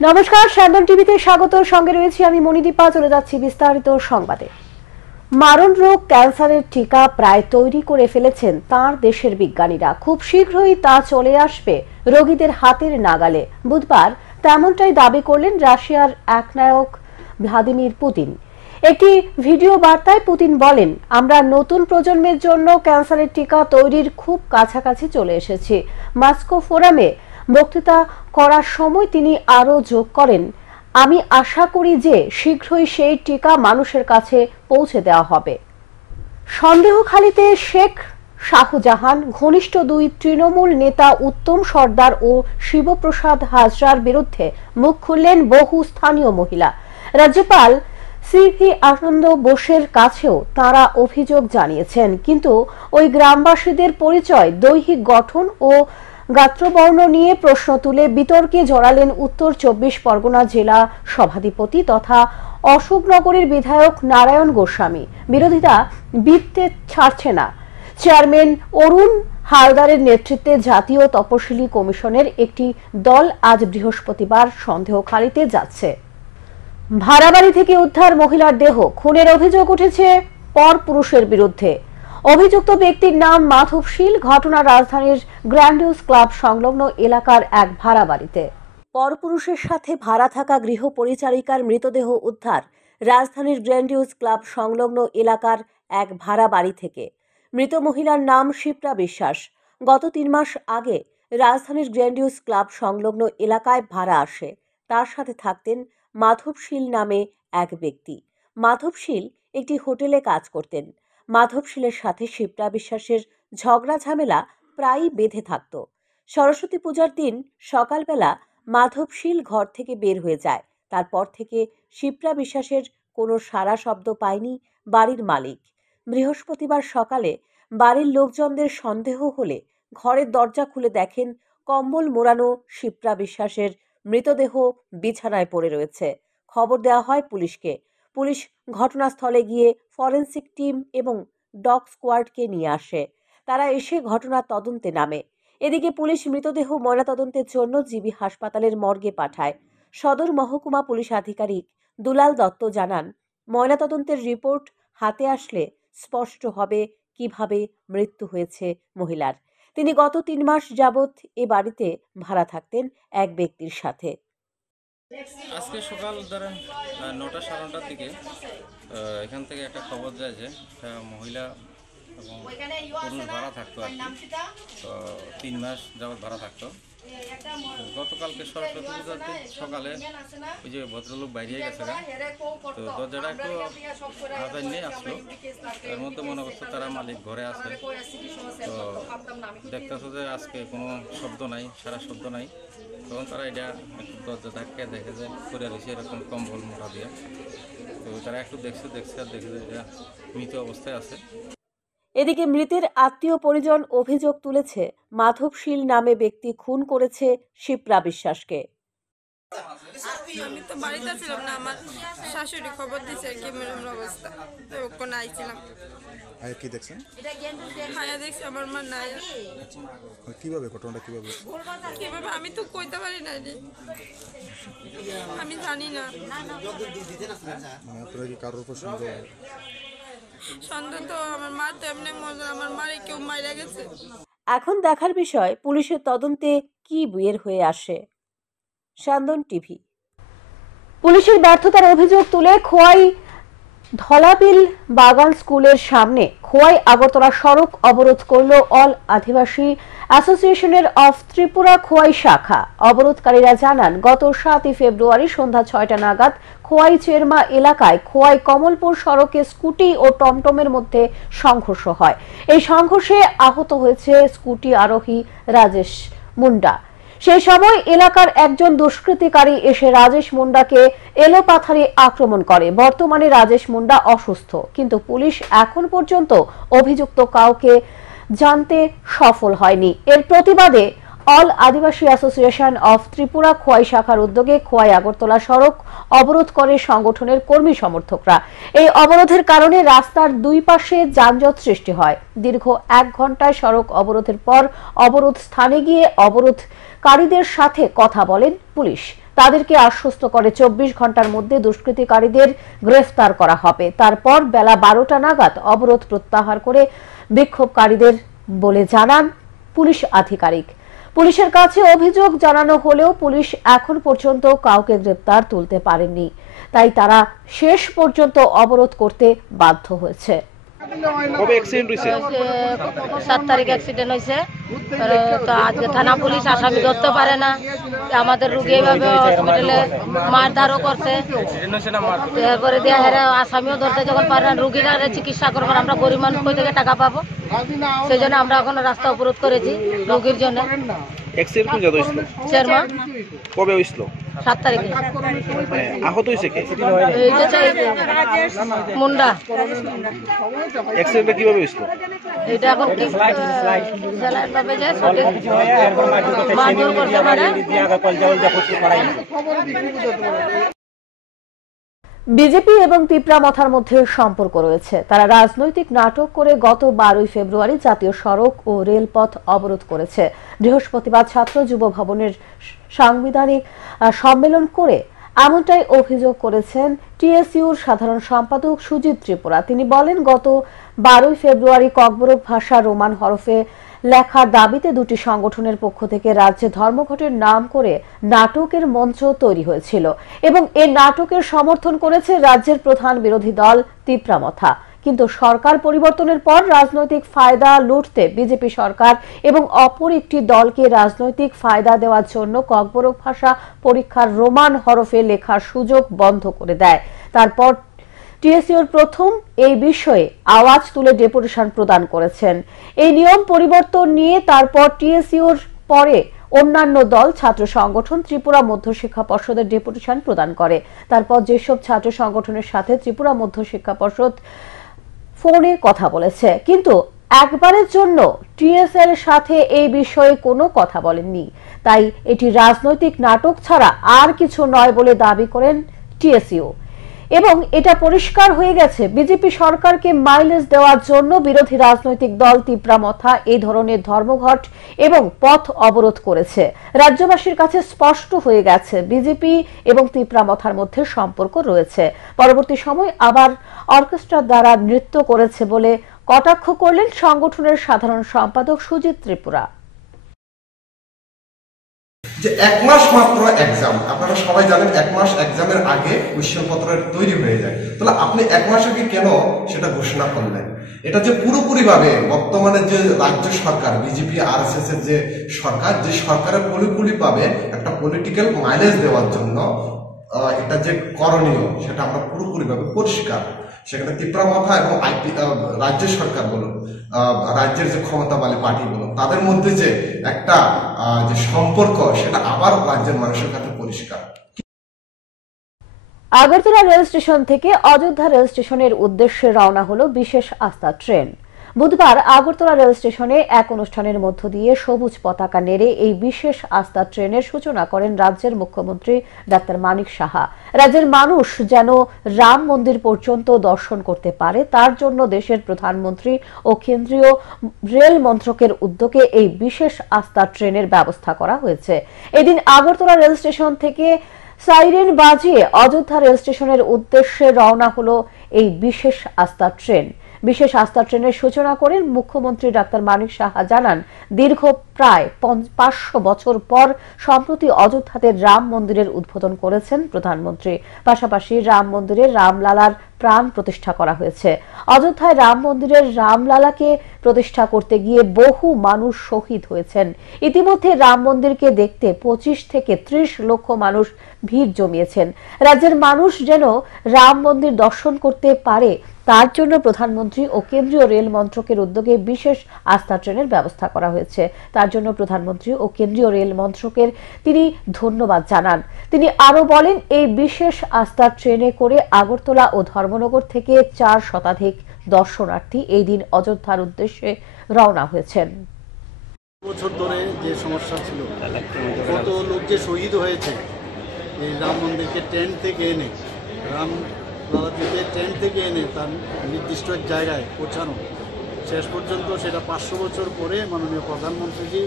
নমস্কার, স্যান্দন টিভিতে স্বাগত। সঙ্গে রয়েছি আমি মণিদীপা। চলে যাচ্ছি বিস্তারিত সংবাদে। মারণ রোগ ক্যান্সারের টিকা প্রায় তৈরি করে ফেলেছেন তার দেশের বিজ্ঞানীরা। খুব শীঘ্রই তা চলে আসবে রোগীদের হাতের নাগালে। বুধবার তেমনটাই দাবি করলেন রাশিয়ার একনায়ক ভ্লাদিমির পুতিন। একটি ভিডিও বার্তায় পুতিন বলেন, আমরা নতুন প্রজন্মের জন্য ক্যান্সারের টিকা তৈরির খুব কাছাকাছি চলে এসেছি। মস্কো ফোরামে বক্তৃতা করার সময় তিনি আরও যোগ করেন, আমি আশা করি যে শীঘ্রই সেই টিকা মানুষের কাছে পৌঁছে দেওয়া হবে। সন্দেহখালিতে শেখ শাহজাহান ঘনিষ্ঠ দুই তৃণমূল নেতা উত্তম সর্দার ও শিবপ্রসাদ হাজরার বিরুদ্ধে মুখ খুললেন বহু স্থানীয় মহিলা। রাজ্যপাল সিভি আনন্দ বোসের কাছেও তারা অভিযোগ জানিয়েছেন, কিন্তু ওই গ্রামবাসীদের পরিচয়, দৈহিক গঠন ও গাত্রবর্ণ নিয়ে প্রশ্ন তুলে বিতর্কে জড়ালেন উত্তর ২৪ পরগনা জেলা সভাধিপতি তথা অশোকনগরের বিধায়ক নারায়ণ গোস্বামী। বিরোধীরা বিপতে ছাড়ছে না। চেয়ারম্যান অরুণ হালদারের নেতৃত্বে জাতীয় তপশিলি কমিশনের একটি দল আজ বৃহস্পতিবার সন্দেহখালিতে যাচ্ছে। ভাড়াবাড়ি থেকে উদ্ধার মহিলার দেহ। খুনের অভিযোগ উঠেছে পরপুরুষের বিরুদ্ধে। অভিযুক্ত ব্যক্তির নাম মাধব শীল। ঘটনা রাজধানীর গ্র্যান্ডিউস ক্লাব সংলগ্ন এলাকার এক ভাড়া বাড়িতে। পরপুরুষের সাথে ভাড়া থাকা গৃহ পরিচারিকার মৃতদেহ উদ্ধার রাজধানীর গ্র্যান্ডিউস ক্লাব সংলগ্ন এলাকার এক ভাড়া বাড়ি থেকে। মৃত মহিলার নাম শিপ্রা বিশ্বাস। গত ৩ মাস আগে রাজধানীর গ্র্যান্ডিউস ক্লাব সংলগ্ন এলাকায় ভাড়া আসে। তার সাথে থাকতেন মাধব শীল নামে এক ব্যক্তি। মাধব শীল একটি হোটেলে কাজ করতেন। মাধব শীলের সাথে শিপ্রা বিশ্বাসের ঝগড়া ঝামেলা প্রায়ই বেঁধে থাকত। সরস্বতী পূজার দিন সকালবেলা মাধব শীল ঘর থেকে বের হয়ে যায়। তারপর থেকে শিপ্রা বিশ্বাসের কোনো সাড়া শব্দ পায়নি বাড়ির মালিক। বৃহস্পতিবার সকালে বাড়ির লোকজনদের সন্দেহ হলে ঘরের দরজা খুলে দেখেন কম্বল মোড়ানো শিপ্রা বিশ্বাসের মৃতদেহ বিছানায় পড়ে রয়েছে। খবর দেওয়া হয় পুলিশকে। পুলিশ ঘটনাস্থলে গিয়ে ফরেনসিক টিম এবং ডগ স্কোয়াডকে নিয়ে আসে। তারা এসে ঘটনার তদন্তে নামে। এদিকে পুলিশ মৃতদেহ ময়নাতদন্তের জন্য জিবি হাসপাতালের মর্গে পাঠায়। সদর মহকুমা পুলিশ আধিকারিক দুলাল দত্ত জানান, ময়নাতদন্তের রিপোর্ট হাতে আসলে স্পষ্ট হবে কিভাবে মৃত্যু হয়েছে মহিলার। তিনি গত ৩ মাস যাবৎ এ বাড়িতে ভাড়া থাকতেন এক ব্যক্তির সাথে। আজকে সকাল ধরেন ৯টা সাড়ে ৯টার দিকে এখান থেকে একটা খবর যায় যে একটা মহিলা এবং পুরুষ ভাড়া থাকতো আর কি। তো ৩ মাস যাবৎ ভাড়া থাকতো। গতকালকে সরস্বতী পূজার দিন সকালে ওই যে ভদ্রলোক বাইরে গেছে, তো দরজাটা একটু হাতায় নিয়ে আসলো। এর মধ্যে মনে করছে তারা মালিক ঘরে আছে। তো দেখতেছে যে আজকে কোনো শব্দ নাই, সারা শব্দ নাই। তখন তারা এটা একটু দরজা ধাক্কে দেখে যে করে রয়েছে এরকম কম্বল মোটা দিয়ে। তো তারা একটু দেখছে আর দেখে যে এটা মৃত অবস্থায় আছে। এদিকে মৃতের আত্মীয় পরিজন অভিযোগ তুলেছে মাধব শীল নামে ব্যক্তি খুন করেছে শিপ্রা বিশ্বাসকে। আমি তো বাড়িতে ছিলাম না, আমার শাশুড়ি খবর দিয়েছে কি মেরুর অবস্থা, তো ওখানে আইছিলাম। আর কি দেখছেন? হায়া দেখছি আমার মা নাই। কিভাবে ঘটনাটা কিভাবে আমি তো কইতে পারি না, আমি জানি না। মানে আপনারা কি কারোর উপর সন্দেহ তো আমার মা তো এমনি মজা, আমার মারে কেউ মাইরা গেছে। এখন দেখার বিষয় পুলিশের তদন্তে কি বের হয়ে আসে। স্যান্দন টিভি। পুলিশের ব্যর্থতার অভিযোগ তুলে খোয়াই ধলাবিল বাগান স্কুলের সামনে খোয়াই আগরতলা সড়ক অবরোধ করল অল আদিবাসী অ্যাসোসিয়েশনের অফ ত্রিপুরা খোয়াই শাখা। অবরোধকারীরা জানান, গত ৭ ফেব্রুয়ারি সন্ধ্যা ৬টা নাগাদ খোয়াই চেরমা এলাকায় খোয়াই কমলপুর সড়কে স্কুটি ও টমটমের মধ্যে সংঘর্ষ হয়। এই সংঘর্ষে আহত হয়েছে স্কুটি আরোহী রাজেশ মুন্ডা। সেই সময় এলাকার একজন দুষ্কৃতিকারী এসে রাজেশ মুন্ডাকে এলোপাথারি আক্রমণ করে। বর্তমানে রাজেশ মুন্ডা অসুস্থ, কিন্তু পুলিশ এখন পর্যন্ত অভিযুক্ত কাউকে জানতে সফল হয়নি। এর প্রতিবাদে all Adivasi association of Tripura Khowai শাখার উদ্যোগে খোয়াই আগরতলা সড়ক অবরোধ করে সংগঠনের কর্মী সমর্থকরা। এই অবরোধের কারণে রাস্তার দুই পাশে যানজট সৃষ্টি হয়। দীর্ঘ ১ ঘন্টায় সড়ক অবরোধের পর অবরোধ স্থানে গিয়ে অবরোধকারীদের সাথে কথা বলেন পুলিশ। তাদেরকে আশ্বস্ত করে 24 ঘন্টার মধ্যে দুষ্কৃতিকারীদের গ্রেফতার করা হবে। তারপর বেলা 12টা নাগাদ অবরোধ প্রত্যাহার করে বিক্ষোভকারীদের বলে জানান পুলিশ আধিকারিক। পুলিশের কাছে অভিযোগ জানানো হলেও পুলিশ এখন পর্যন্ত কাউকে গ্রেফতার তুলতে পারেনি, তাই তারা শেষ পর্যন্ত অবরোধ করতে বাধ্য হয়েছে। কবে অ্যাক্সিডেন্ট হয়েছে? 7 তারিখ অ্যাক্সিডেন্ট হয়েছে। তো আজকে থানা পুলিশ আসামি ধরতে পারে না, আমাদের রুগী এইভাবে হসপিটালে মারধারও করছে। এরপরে দিয়ে আসামিও ধরতে যখন পারে না, রুগীরা চিকিৎসা করবার আমরা গরিব মানুষ কই থেকে টাকা পাবো, সেই জন্য আমরা এখন রাস্তা অবরোধ করেছি রুগীর জন্য। অ্যাক্সিডেন্ট কোন জায়গায় হয়েছিল? চেয়ারম্যান। কবে হয়েছিল? 7 তারিখে। আহত হয়েছে কে? এই যে মুন্ডা। অ্যাক্সিডেন্টটা কিভাবে হয়েছিল? এটা এখন কি সেলাইন ভাবে যে সঠিক মারধর করতে পারে। বিজেপি এবং তিপ্রামথার মধ্যে সম্পর্ক রয়েছে। তারা রাজনৈতিক নাটক করে গত 12 ফেব্রুয়ারি জাতীয় সড়ক ও রেলপথ অবরোধ করেছে। বৃহস্পতিবার ছাত্র যুব ভবনের সাংবিধানিক সম্মেলন করে এমনটাই অভিযোগ করেছেন টিএসইউর সাধারণ সম্পাদক সুজিত ত্রিপুরা। তিনি বলেন, গত 12 ফেব্রুয়ারি ককবরক ভাষা রোমান হরফে লেখার দাবিতে দুটি সংগঠনের পক্ষ থেকে রাজ্যে ধর্মঘটের নাম করে নাটকের মঞ্চ তৈরি হয়েছিল এবং এই নাটকের সমর্থন করেছে রাজ্যের প্রধান বিরোধী দল তিপ্রামথা। কিন্তু সরকার পরিবর্তনের পর রাজনৈতিক ফায়দা লুটতে বিজেপি সরকার এবং অপর একটি দলকে রাজনৈতিক ফায়দা দেওয়ার জন্য ককবরক ভাষা পরীক্ষার রোমান হরফে লেখার সুযোগ বন্ধ করে দেয়। তারপর টিএসইউর প্রথম এই বিষয়ে আওয়াজ তুলে ডেপুটেশন প্রদান করেছেন। এই নিয়ম পরিবর্তন নিয়ে তারপর টিএসইউর পরে অন্যান্য দল ছাত্র সংগঠন ত্রিপুরা মধ্যশিক্ষা পর্ষদের ডেপুটেশন প্রদান করে। তারপর যেসব ছাত্র সংগঠনের সাথে ত্রিপুরা মধ্যশিক্ষা পর্ষদ ফোনে কথা বলেছে, কিন্তু একবারের জন্য টিএসএল এর সাথে এই বিষয়ে কোনো কথা বলেননি। তাই এটি রাজনৈতিক নাটক ছাড়া আর কিছু নয় বলে দাবি করেন টিএসইউ। এবং এটা পরিষ্কার হয়ে গেছে, বিজেপি সরকারকে মাইলেজ দেওয়ার জন্য বিরোধী রাজনৈতিক দল তিপ্রামথা এই ধরনের ধর্মঘট এবং পথ অবরোধ করেছে। রাজ্যবাসীর কাছে স্পষ্ট হয়ে গেছে বিজেপি এবং তিপ্রামথার মধ্যে সম্পর্ক রয়েছে। পরবর্তী সময় আবার অর্কেস্ট্রা দ্বারা নৃত্য করেছে বলে কটাক্ষ করলেন সংগঠনের সাধারণ সম্পাদক সুজিত ত্রিপুরা। যে 1 মাস মাত্র এক্সাম, আপনারা সবাই জানেন 1 মাস এক্সামের আগে কোয়েশ্চেন পত্র তৈরি হয়ে যায়। তাহলে আপনি 1 মাস আগে কেন সেটা ঘোষণা করলেন? এটা যে পুরোপুরি ভাবে বর্তমানে যে রাজ্য সরকার বিজেপি আরএসএস এর যে সরকারের পুরোপুরি পাবে একটা পলিটিক্যাল মাইলেজ দেওয়ার জন্য এটা যে করণীয় সেটা আমরা পুরোপুরি ভাবে পরিষ্কার। সেখানে তিপ্রামথা এবং রাজ্য সরকার বলুন, রাজ্যের যে ক্ষমতাবালী পার্টি বলুন, তাদের মধ্যে যে একটা যে সম্পর্ক সেটা আবার রাজ্যের মানুষের কাছে পরিষ্কার। আগরতলা রেল স্টেশন থেকে অযোধ্যা রেল স্টেশনের উদ্দেশ্যে রওনা হলো বিশেষ আস্থা ট্রেন। বুধবার আগরতলা রেল স্টেশনে এক অনুষ্ঠানের মধ্য দিয়ে সবুজ পতাকা নেড়ে এই বিশেষ আস্থা ট্রেনের সূচনা করেন রাজ্যের মুখ্যমন্ত্রী ডাক্তার মানিক সাহা। রাজ্যের মানুষ যেন রাম মন্দির পর্যন্ত দর্শন করতে পারে, তার জন্য দেশের প্রধানমন্ত্রী ও কেন্দ্রীয় রেল মন্ত্রকের উদ্যোগে এই বিশেষ আস্থা ট্রেনের ব্যবস্থা করা হয়েছে। এদিন আগরতলা রেল স্টেশন থেকে সাইরেন বাজিয়ে অযোধ্যা রেল স্টেশনের উদ্দেশ্যে রওনা হলো এই বিশেষ আস্থা ট্রেন। বিশেষ আস্থা ট্রেনের সূচনা করেন মুখ্যমন্ত্রী ডাক্তার মানিক সাহা। জানান, দীর্ঘ প্রায় 500 বছর পর সম্প্রতি অযোধ্যাতে রাম মন্দিরের উদ্বোধন করেছেন প্রধানমন্ত্রী। পাশাপাশি রাম মন্দিরের রামলালার প্রাণ প্রতিষ্ঠা করা হয়েছে। অযোধ্যায় রাম মন্দিরের রামলালাকে প্রতিষ্ঠা করতে গিয়ে বহু মানুষ শহীদ হয়েছেন। ইতিমধ্যে রাম মন্দিরকে দেখতে 25 থেকে 30 লক্ষ মানুষ ভিড় জমিয়েছেন। রাজ্যের মানুষ যেন রাম মন্দির দর্শন করতে পারে, তার জন্য প্রধানমন্ত্রী ও কেন্দ্রীয় রেল মন্ত্রকের উদ্যোগে বিশেষ আস্থা ট্রেনের ব্যবস্থা করা হয়েছে। তার জন্য প্রধানমন্ত্রী ও কেন্দ্রীয় রেল মন্ত্রকের তিনি ধন্যবাদ জানান। তিনি আরো বলেন, এই বিশেষ আস্থা ট্রেনে করে আগরতলা ও ধর্মনগর থেকে 4 শতাধিক দর্শনার্থী এই দিন অযোধ্যার উদ্দেশ্যে রওনা হয়েছেন। বছর ধরে যে সমস্যা ছিল, কত লোক যে শহীদ হয়েছে এই রাম মন্দিরকে ট্রেন থেকে এনে, রাম লালাকে ট্রেন থেকে এনে তার নির্দিষ্ট এক জায়গায় পৌঁছানো, শেষ পর্যন্ত সেটা 500 বছর পরে মাননীয় প্রধানমন্ত্রীজি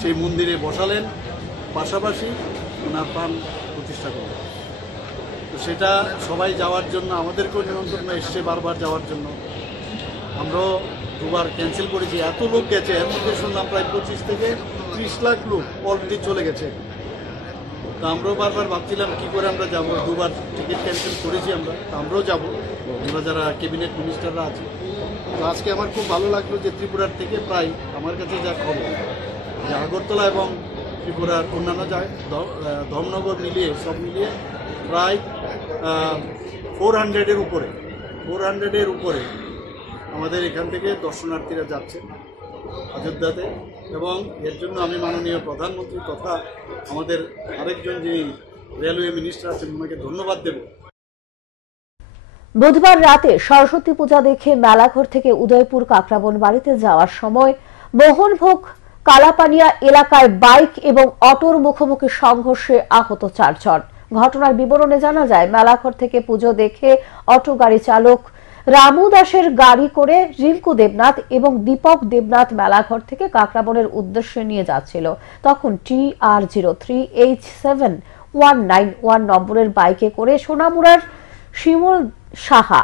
সেই মন্দিরে বসালেন। পাশাপাশি ওনার প্রাণ প্রতিষ্ঠা করলেন। তো সেটা সবাই যাওয়ার জন্য আমাদেরকেও নিমন্ত্রণ এসছে বারবার যাওয়ার জন্য। আমরাও দুবার ক্যান্সেল করেছি, এত লোক গেছে, এর মধ্যে শুনলাম প্রায় 25 থেকে 30 লাখ লোক অলরেডি চলে গেছে। তো আমরাও বারবার ভাবছিলাম কী করে আমরা যাবো, দুবার টিকিট ক্যান্সেল করেছি আমরা, তো আমরাও যাবো, আমরা যারা ক্যাবিনেট মিনিস্টাররা আছে। তো আজকে আমার খুব ভালো লাগলো যে ত্রিপুরার থেকে প্রায় আমার কাছে যা খবর যে আগরতলা এবং ত্রিপুরার অন্যান্য জায়গায় ধর্মনগর মিলিয়ে সব মিলিয়ে প্রায় 400-এর উপরে আমাদের এখান থেকে দর্শনার্থীরা যাচ্ছেন অযোধ্যাতে। এবং এর জন্য আমি মাননীয় প্রধানমন্ত্রী তথা আমাদের আরেকজন যিনি রেলওয়ে মিনিস্টার আছেন ওনাকে ধন্যবাদ দেব। বুধবার রাতে সরস্বতী পূজা দেখে মেলাঘর থেকে উদয়পুর কাকরাবন বাড়িতে যাওয়ার সময় মোহনভোগ কালাপানিয়া এলাকায় বাইক এবং অটোর মুখোমুখি সংঘর্ষে আহত 4 জন। ঘটনার বিবরণে জানা যায়, মেলাঘর থেকে পুজো দেখে অটো গাড়ি চালক রামু দাসের গাড়ি করে রিঙ্কু দেবনাথ এবং দীপক দেবনাথ মেলাঘর থেকে কাকরাবনের উদ্দেশ্যে নিয়ে যাচ্ছিল। তখন TR03H7191 নম্বরের বাইকে করে সোনামুড়ার শিমুল সাহা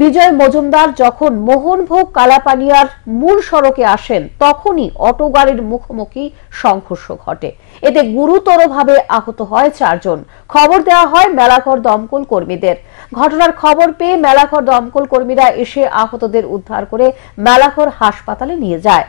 বিজয় মজুমদার যখন মোহনভোগ কালাপানিয়ার মূল সড়কে আসেন তখনই অটো গাড়ির মুখোমুখি সংঘর্ষ ঘটে। এতে গুরুতরভাবে আহত হয় 4 জন। খবর দেওয়া হয় মেলাঘর দমকল কর্মীদের। ঘটনার খবর পেয়ে মেলাঘর দমকল কর্মীরা এসে আহতদের উদ্ধার করে মেলাঘর হাসপাতালে নিয়ে যায়।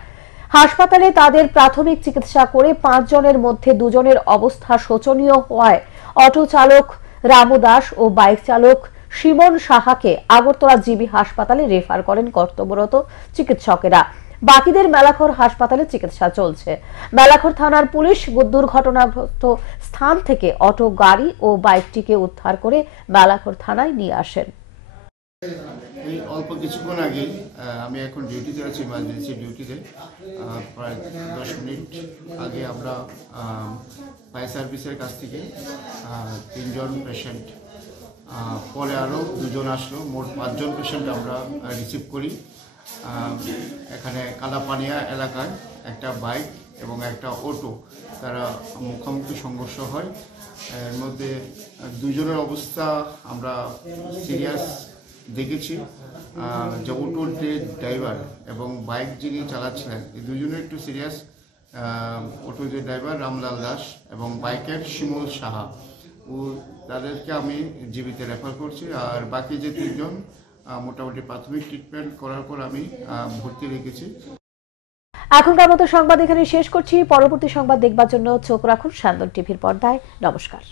হাসপাতালে তাদের প্রাথমিক চিকিৎসা করে 5 জনের মধ্যে 2 জনের অবস্থা শোচনীয় হওয়ায় অটো চালক রামু দাস ও বাইক চালক শিমন সাহাকে আগরতলা জিবি হাসপাতালে রেফার করেন কর্তব্যরত চিকিৎসকেরা। বাকিদের মেলাঘর হাসপাতালে চিকিৎসা চলছে। মেলাঘর থানার পুলিশ দুর্ঘটনাগ্রস্ত স্থান থেকে অটো গাড়ি ও বাইকটিকে উদ্ধার করে মেলাঘর থানায় নিয়ে আসেন। এই অল্প কিছুক্ষণ আগে আমি এখন ডিউটিতে আছি, ইমার্জেন্সি ডিউটিতে। প্রায় 10 মিনিট আগে আমরা ফায়ার সার্ভিসের কাছ থেকে 3 জন পেশেন্ট, পরে আরও 2 জন আসলো, মোট 5 জন পেশেন্ট আমরা রিসিভ করি। এখানে কালাপানিয়া এলাকায় একটা বাইক এবং একটা অটো তারা মুখোমুখি সংঘর্ষ হয়। এর মধ্যে 2 জনের অবস্থা আমরা সিরিয়াস দেখেছি। যে অটোর যে ড্রাইভার এবং বাইক যিনি চালাচ্ছিলেন এই 2 জনের একটু সিরিয়াস। অটোর যে ড্রাইভার রামলাল দাস এবং বাইকের শিমুল সাহা, তাদেরকে আমি জীবিতে রেফার করছি। আর বাকি যে 3 জন মোটামুটি প্রাথমিক ট্রিটমেন্ট করার পর আমি ভর্তি রেখেছি। এখনকার মতো সংবাদ এখানে শেষ করছি। পরবর্তী সংবাদ দেখবার জন্য চোখ রাখুন সান্দন টিভির পর্দায়। নমস্কার।